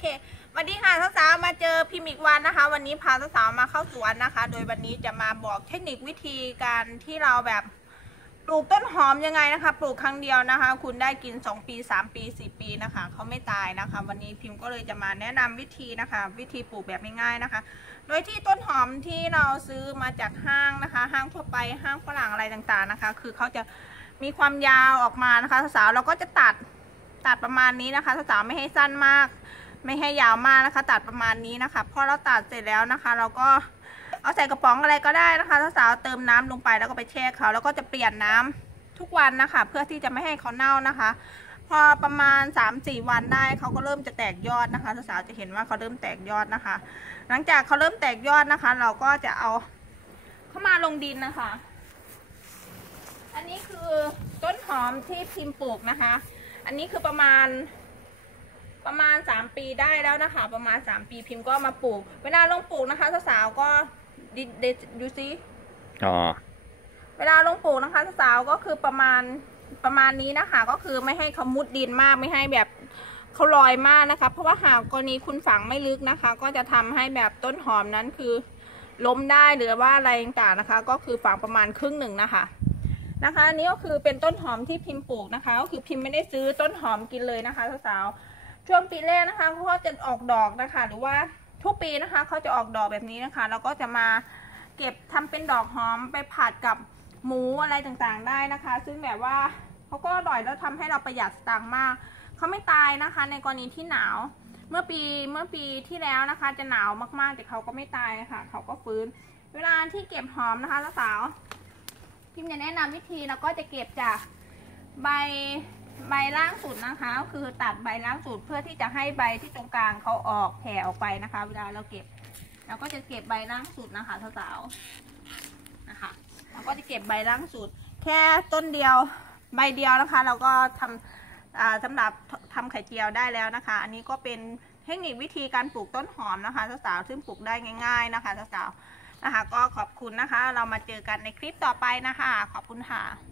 เคสวัสดีค่ะสาวๆมาเจอพิมพ์อีกวันนะคะ วันนี้พาสาวๆมาเข้าสวนนะคะ โดยวันนี้จะมาบอกเทคนิควิธีการที่เราแบบปลูกต้นหอมยังไงนะคะ ปลูกครั้งเดียวนะคะ คุณได้กิน 2 ปี 3 ปี 4 ปีนะคะเขาไม่ตายนะคะ วันนี้พิมพ์ก็เลยจะมาแนะนำวิธีนะคะ วิธีปลูกแบบง่ายๆนะคะ โดยที่ต้นหอมที่เราซื้อมาจากห้างนะคะ ห้างทั่วไปห้างฝรั่งอะไรต่างๆนะคะ คือเขาจะมีความยาวออกมานะคะ สาวๆเราก็จะตัดตัดประมาณนี้นะคะ สาวๆไม่ให้สั้นมาก ไม่ให้ยาวมากนะคะ ตัดประมาณนี้นะคะพอเราตัดเสร็จแล้วนะคะ เราก็เอาใส่กระป๋องอะไรก็ได้นะคะถ้าสาวเติมน้ำลงไปแล้วก็ไปแช่เขาแล้วก็จะเปลี่ยนน้ำทุกวันนะคะ เพื่อที่จะไม่ให้เขาเน่านะคะ พอประมาณ 3-4 วันได้เขาก็เริ่มจะแตกยอดนะคะสาวจะเห็นว่าเขาเริ่มแตกยอดนะคะ หลังจากเขาเริ่มแตกยอดนะคะ เราก็จะเอาเข้ามาลงดินนะคะ อันนี้คือต้นหอมที่พิมพ์ปลูกนะคะ อันนี้คือประมาณ ประมาณสามปีได้แล้วนะคะ ประมาณสามปีพิมพ์ก็มาปลูก เวลาลงปลูกนะคะสาวๆก็ดิเดดูซิอ๋อเวลาลงปลูกนะคะสาวๆก็คือประมาณประมาณนี้นะคะ ก็คือไม่ให้เขามุดดินมากไม่ให้แบบเขาลอยมากนะคะ เพราะว่าหากกรณีคุณฝังไม่ลึกนะคะ ก็จะทำให้แบบต้นหอมนั้นคือล้มได้หรือว่าอะไรต่างๆนะคะ ก็คือฝังประมาณครึ่งหนึ่งนะคะนะคะอันนี้ก็คือเป็นต้นหอมที่พิมพ์ปลูกนะคะ ก็คือพิมพ์ไม่ได้ซื้อต้นหอมกินเลยนะคะสาวๆ ช่วงปีแรกนะคะเขาจะออกดอกนะคะ หรือว่าทุกปีนะคะเขาจะออกดอกแบบนี้นะคะ แล้วก็จะมาเก็บทำเป็นดอกหอมไปผัดกับหมูอะไรต่างๆได้นะคะ ซึ่งแบบว่าเขาก็อร่อยแล้วทำให้เราประหยัดสตางค์มากเขาไม่ตายนะคะ ในกรณีที่หนาว เมื่อปีเมื่อปีที่แล้วนะคะ จะหนาวมากๆแต่เขาก็ไม่ตายค่ะ เขาก็ฟื้น เวลาที่เก็บหอมนะคะสาวพิมจะแนะนำวิธีแล้วก็จะเก็บจากใบ ใบล่างสุดนะคะ คือตัดใบล่างสุดเพื่อที่จะให้ใบที่ตรงกลางเขาออกแผ่ออกไปนะคะ เวลาเราเก็บเราก็จะเก็บใบล่างสุดนะคะสาวๆนะคะเราก็จะเก็บใบล่างสุด แค่ต้นเดียวใบเดียวนะคะ เราก็ทำอ่าสำหรับทำไข่เจียวได้แล้วนะคะ อันนี้ก็เป็นเทคนิควิธีการปลูกต้นหอมนะคะสาวๆซึ่งปลูกได้ง่าย ๆนะคะสาวๆนะคะ ก็ขอบคุณนะคะ เรามาเจอกันในคลิปต่อไปนะคะ ขอบคุณค่ะ